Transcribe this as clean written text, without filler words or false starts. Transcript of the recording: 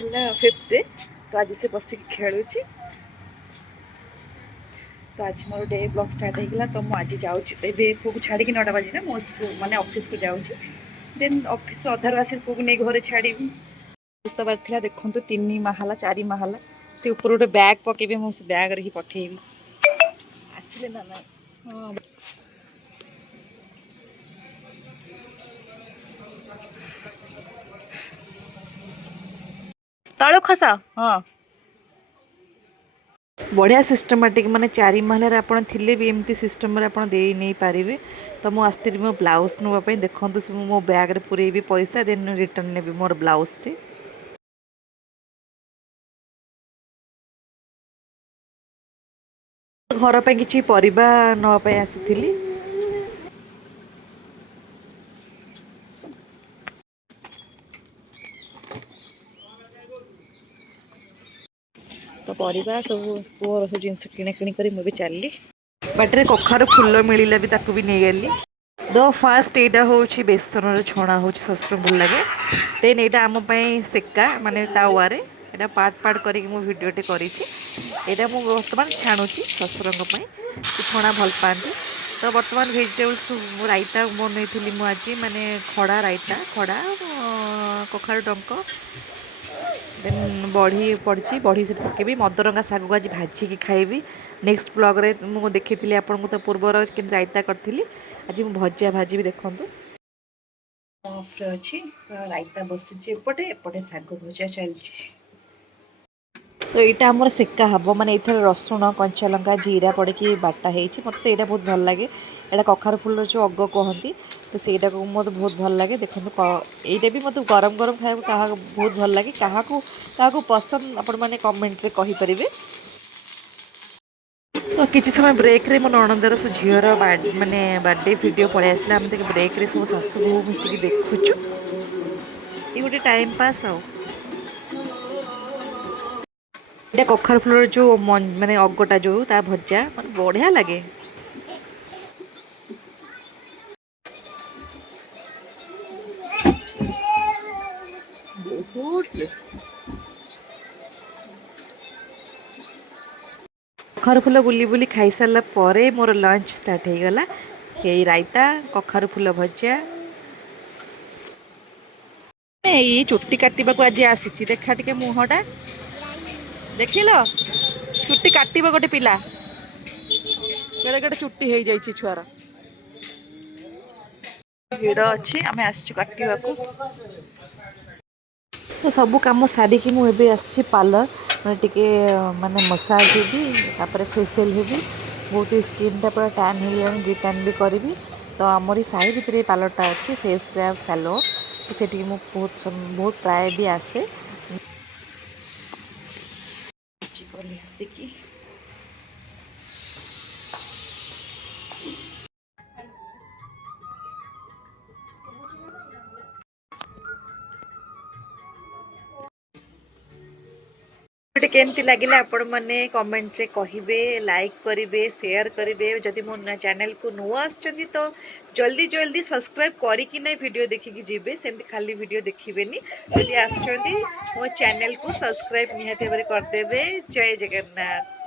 थिला 5th day तो आज से बस खेलुची तो आज मोर डे ब्लॉग स्टार्ट होगा तो मुझे जाऊँ पु को छाड़ी 9टा बजे ना मो माने ऑफिस को जाऊँगी देन ऑफिस अधार आसी पु को नहीं घरे छाड़ी पुस्तक था देखो 3 माहाला 4 माहाला से ऊपर गोटे बैग पकेबे मो से बैग रे ही पठेबी आसिले ना ना हाँ तलु खस हाँ बढ़िया सिस्टमेटिक माने 4 माहल आपन थिले भी एमती सिस्टम रे आपन दे नहीं पारिबे तो मु आस्ती मो ब्लाउज नवा पई देखंतु मो बैग रे पुरेबी पैसा देन रिटर्न नेबी मोर ब्लाउज टी घर पे किसी परिबा नवा पई आसीथिली तो परिबा सब पुअर सब जिनस किଣା किणी करी मु भी चलली बाटरे कखार फूल मिलला भी ताकू भी नहीं गली द फास्ट एटा होची बेसन छणा होची ससुर भल लगे देन एटा आम पई सेका माने तावारे एटा पार्ट पार्ट करी मु वीडियो टे करिछि एटा मु वर्तमान छाणुछि ससुरंग पई छणा भल पांती तो वर्तमान वेजिटेबल्स रायता बनईली मु आज माने खड़ा रायता खड़ा कखार डंक देन बढ़ी पड़ी बढ़ी से पकेबी मदरंगा शाग को आज भाजिकी खाइबी नेक्स्ट ब्लॉग रे मुझे देखी आपको तो पूर्वर कि रायता करी आज मुझे भजा भाजी देखूँ ऑफ अच्छी रायता बसी एपटे एपटे शाग भजा चलती तो यहाँ आमर सेका हम माने ये रसुण कंचा लंका जीरा पड़ी बाटा होती मत तो यहाँ बहुत भल लगे यहाँ कखार फूल जो अग कहती तो सहीटा को मत बहुत भल लगे देखो यहाँ भी मत गरम गरम खाया क्या बहुत भल लगे क्या पसंद आपण मैंने कमेंट रे कहीपर तो किसी समय ब्रेक रे मो नणंदर सो झीर माने बर्थडे वीडियो पलि आसला आम ब्रेक रे सब सासू बहु मिसिकी देखुचु ये गोटे टाइम पास आ ये कखार फूल जो माने अगटा जो ता भजा मतलब बढ़िया लगे कखार फूल बुली बुली खाई सारा पर मोर लंच स्टार्ट हो गला यही रायता कखार फूल भजा ये चुट्टी काटवा को आज आसी देखा टे मुहटा देख लो चुट्टी काट गोटे पिला केड़े केड़े चुट्टी हो जाइए छुआर भिड़ अच्छी आम आसचु काटवा को तो सब कम सारिकी मुझे आसी पार्लर मैं टिके माने मसाज हेबी तापर फेशियल हेबी बहुत स्किन टा पूरा टैन हो गया रिटर्न भी करी तो आमरी साही भितर पार्लरटा अच्छी फेस स्क्रब सैलून तो सेठी मु बहुत प्राय भी आसे आसिकी केमती लगे आपण मैंने कमेंट रे कहिबे लाइक करिवे शेयर करिवे जदि मो चैनल को नुआ आछंती तो जल्दी जल्दी सब्सक्राइब करिकि नै वीडियो देखिकी जिवे सेमती खाली वीडियो देखिबेनी जदि आछंती मो चैनल को सब्सक्राइब निहाती भाबरे कर देबे जय जगन्नाथ।